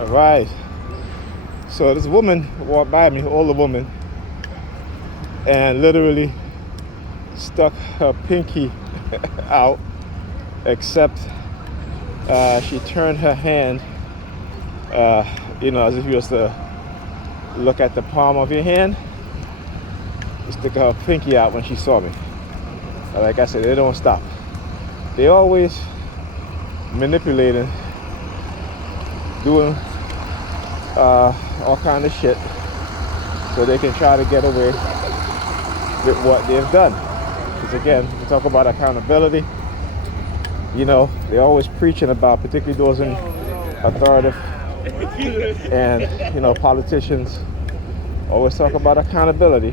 All right. So this woman walked by me, older woman, and literally stuck her pinky out, except she turned her hand, as if you was to look at the palm of your hand. She stuck her pinky out when she saw me. Like I said, they don't stop. They always manipulating, doing all kind of shit so they can try to get away with what they've done. Because again, we talk about accountability. They're always preaching about, particularly those in authoritative and politicians always talk about accountability,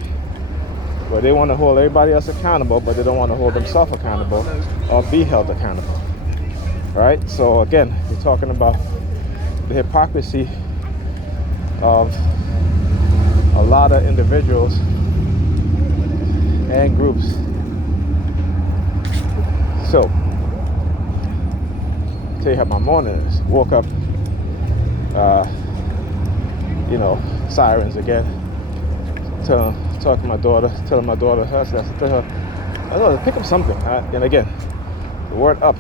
but they want to hold everybody else accountable, but they don't want to hold themselves accountable or be held accountable. Right? So again, we're talking about the hypocrisy of a lot of individuals and groups. So, tell you how my morning is. Woke up, sirens again. Talking to my daughter, telling my daughter, I said to her, I know, pick up something. And again, the word up,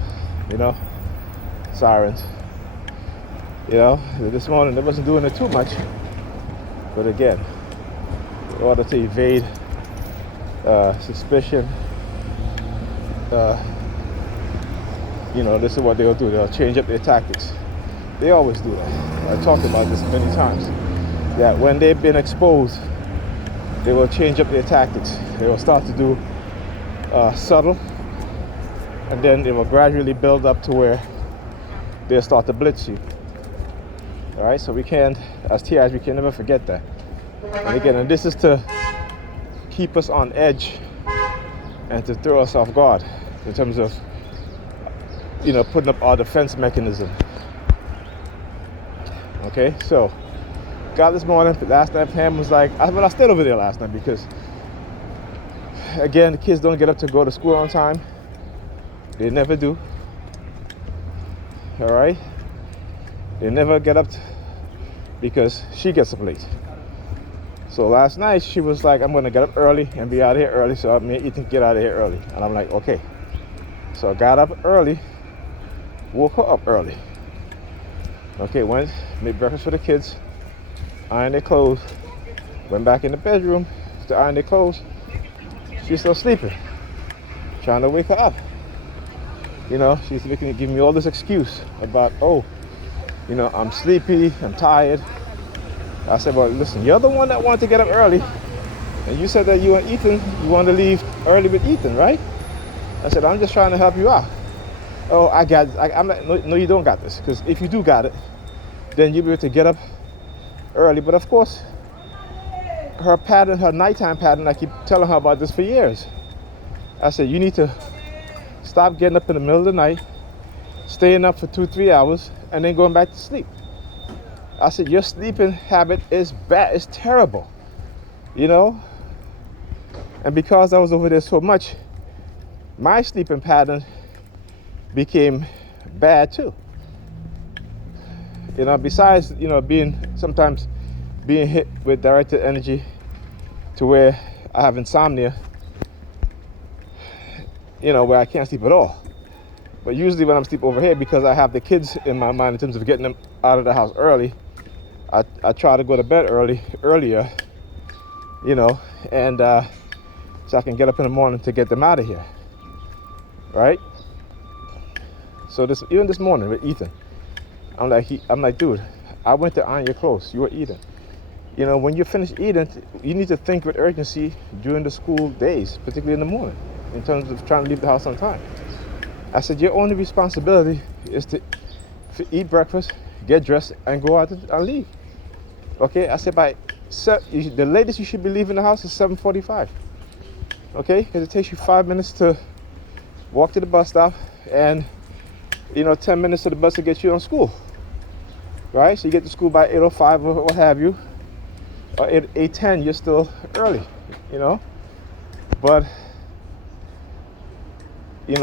sirens. This morning they wasn't doing it too much. But again, in order to evade suspicion, this is what they'll do. They'll change up their tactics. They always do that. I talked about this many times. That when they've been exposed, they will change up their tactics. They will start to do subtle, and then they will gradually build up to where they'll start to blitz you. All right, so we can't, as TIs, we can never forget that. And again, this is to keep us on edge and to throw us off guard in terms of, putting up our defense mechanism. Okay, so got this morning. Last night, Pam was like, I stayed over there last night because, again, the kids don't get up to go to school on time. They never do. All right. They never get up because she gets up late. So last night she was like, I'm gonna get up early and be out of here early, so me and Ethan get out of here early. And I'm like, okay. So I got up early, woke her up early. Okay, went, made breakfast for the kids, ironed their clothes, went back in the bedroom to iron their clothes. She's still sleeping. Trying to wake her up. She's giving me all this excuse about, I'm sleepy, I'm tired. I said, well, listen, you're the one that wanted to get up early. And you said that you and Ethan, you wanted to leave early with Ethan, right? I said, I'm just trying to help you out. Oh, I got it. I'm like, no, you don't got this. Because if you do got it, then you'll be able to get up early. But of course, her pattern, her nighttime pattern, I keep telling her about this for years. I said, you need to stop getting up in the middle of the night, staying up for 2-3 hours, and then going back to sleep. I said, your sleeping habit is bad, it's terrible, And because I was over there so much, my sleeping pattern became bad too. Besides, sometimes being hit with directed energy to where I have insomnia, where I can't sleep at all. But usually when I'm sleep over here, because I have the kids in my mind in terms of getting them out of the house early, I try to go to bed earlier, and so I can get up in the morning to get them out of here, right? So even this morning with Ethan, I'm like, dude, I went to iron your clothes. You were eating. When you finish eating, you need to think with urgency during the school days, particularly in the morning, in terms of trying to leave the house on time. I said, your only responsibility is to eat breakfast, get dressed, and go out and leave. Okay, I said the latest you should be leaving the house is 7:45. Okay, because it takes you 5 minutes to walk to the bus stop and 10 minutes to the bus to get you on school. Right? So you get to school by 8:05 or what have you. Or 8:10, you're still early, But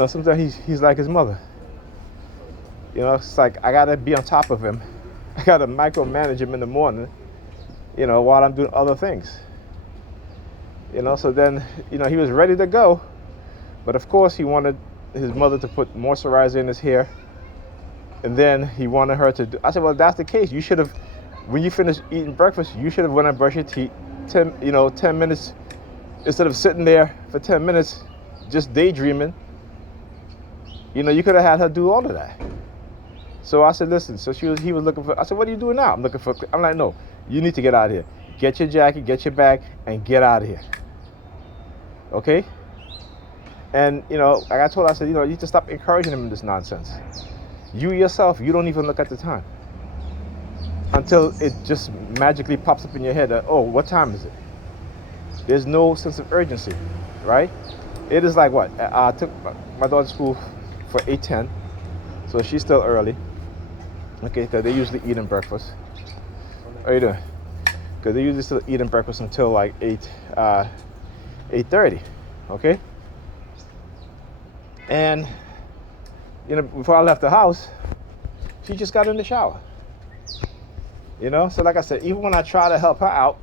sometimes he's like his mother. It's like I gotta be on top of him I got to micromanage him in the morning, while I'm doing other things. So then, he was ready to go, but of course he wanted his mother to put moisturizer in his hair, and then he wanted her to do. I said, well, if that's the case, you should have, when you finish eating breakfast, you should have went and brushed your teeth 10 minutes, instead of sitting there for 10 minutes just daydreaming. You could have had her do all of that. So I said, listen. So he was looking for. I said, what are you doing now? I'm looking for. I'm like, no, you need to get out of here. Get your jacket, get your bag, and get out of here. Okay? And like I told her, I said, you need to stop encouraging him in this nonsense. You yourself, you don't even look at the time until it just magically pops up in your head that, oh, what time is it? There's no sense of urgency, right? It is like what? I took my daughter to school for 8:10, so she's still early. Okay, because they usually eating breakfast. How are you doing? Because they usually still eating breakfast until like 8:30. Okay. And before I left the house, she just got in the shower. So like I said, even when I try to help her out,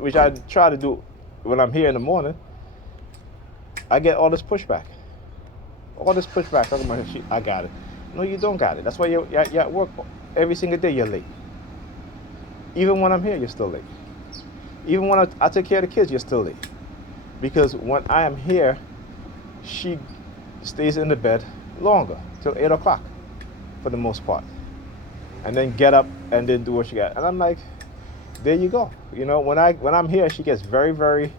which I try to do when I'm here in the morning, I get all this pushback. Talking about, I got it. No, you don't got it. That's why you're at work every single day. You're late. Even when I'm here, you're still late. Even when I take care of the kids, you're still late. Because when I am here, she stays in the bed longer, till 8 o'clock, for the most part, and then get up and then do what she got. And I'm like, there you go. When I'm here, she gets very, very,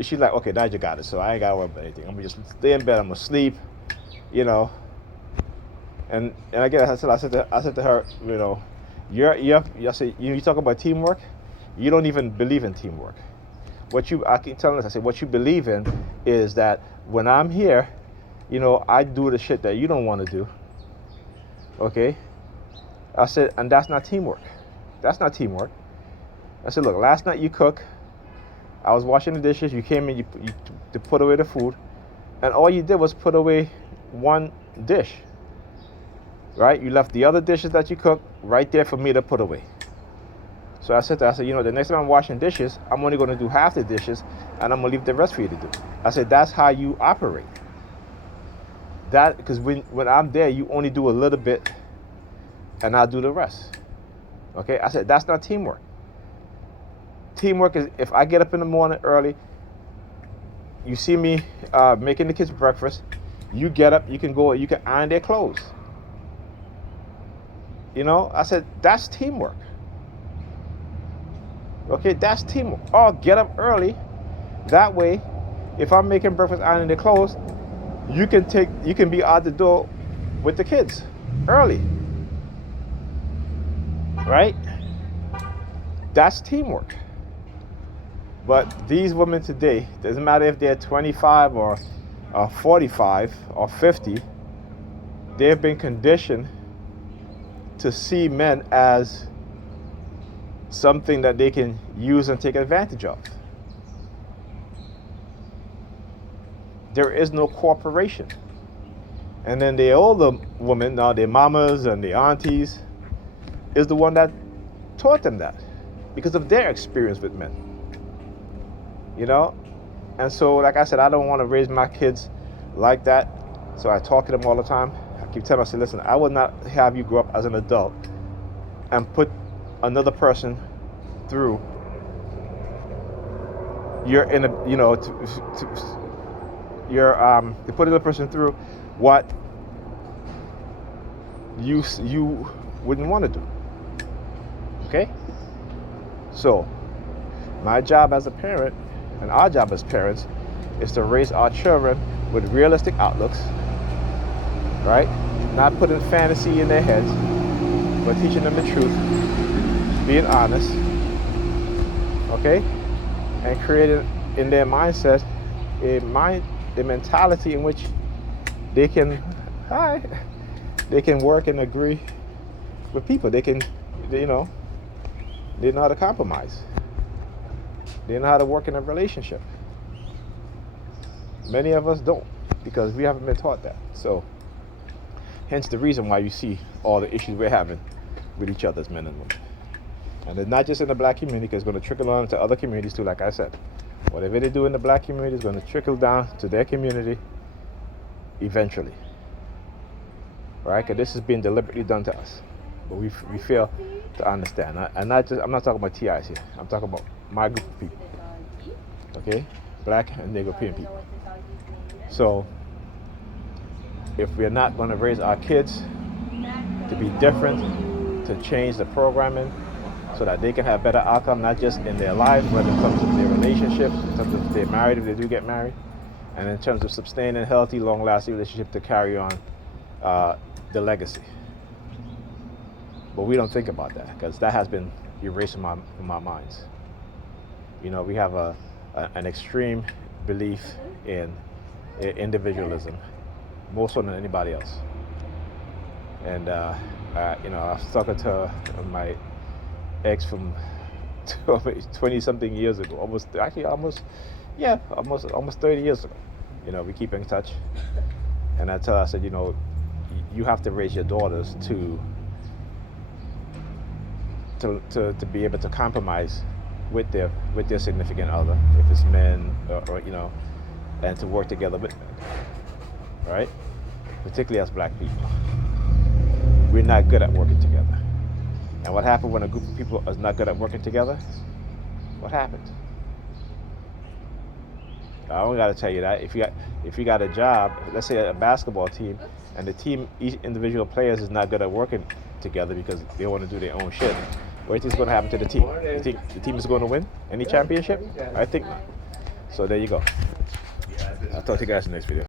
she's like, okay, now you got it, so I ain't gotta worry about anything. I'm gonna just stay in bed. I'm gonna sleep, And again, I said to her, I said, you talk about teamwork. You don't even believe in teamwork. I keep telling us, I said, what you believe in is that when I'm here, I do the shit that you don't want to do. Okay? I said, and that's not teamwork. That's not teamwork. I said, look, last night you cook. I was washing the dishes. You came in, you to put away the food, and all you did was put away one dish. Right? You left the other dishes that you cooked right there for me to put away. So I said, the next time I'm washing dishes, I'm only going to do half the dishes, and I'm going to leave the rest for you to do. I said, that's how you operate. That, because when I'm there, you only do a little bit, and I'll do the rest. Okay? I said, that's not teamwork. Teamwork is if I get up in the morning early, you see me making the kids breakfast, you get up, you can go, you can iron their clothes. I said, that's teamwork. Okay, that's teamwork. Or get up early. That way, if I'm making breakfast, ironing their clothes, you can be out the door with the kids early. Right? That's teamwork. But these women today, doesn't matter if they're 25 or 45 or 50, they've been conditioned to see men as something that they can use and take advantage of. There is no cooperation. And then the older women, now their mamas and their aunties, is the one that taught them that because of their experience with men. And so, like I said, I don't want to raise my kids like that. So I talk to them all the time. I keep telling them, I say, listen, I will not have you grow up as an adult and put another person through to put another person through what you wouldn't want to do. Okay? So my job as a parent and our job as parents is to raise our children with realistic outlooks, right? Not putting fantasy in their heads, but teaching them the truth, being honest, okay? And creating in their mindset a mentality in which they can work and agree with people. They know how to compromise. They know how to work in a relationship. Many of us don't because we haven't been taught that. So Hence the reason why you see all the issues we're having with each other as men and women. And it's not just in the black community, because it's going to trickle on to other communities too, like I said. Whatever they do in the black community is going to trickle down to their community eventually. Right? Because this is being deliberately done to us. But we fail to understand. I'm not talking about TIs here. I'm talking about my group of people. Okay? Black and European people. So, if we're not going to raise our kids to be different, to change the programming so that they can have better outcome, not just in their lives, but in terms of their relationships, in terms of if they're married, if they do get married, and in terms of sustaining a healthy, long-lasting relationship to carry on the legacy. But we don't think about that, because that has been erased from our minds. You know, we have an extreme belief in individualism, more so than anybody else. And you know, I was talking to my ex from 20-something years ago, almost 30 years ago. You know, we keep in touch. And I said, you know, you have to raise your daughters to be able to compromise with their significant other, if it's men, or you know, and to work together with men, right? Particularly as black people, we're not good at working together. And what happens when a group of people is not good at working together? What happens? I don't got to tell you that. If you got a job, let's say a basketball team, and the team, each individual players is not good at working together because they want to do their own shit, what do you think is going to happen to the team? You think the team is going to win any championship? I think not. So there you go. I'll talk to you guys in the next video.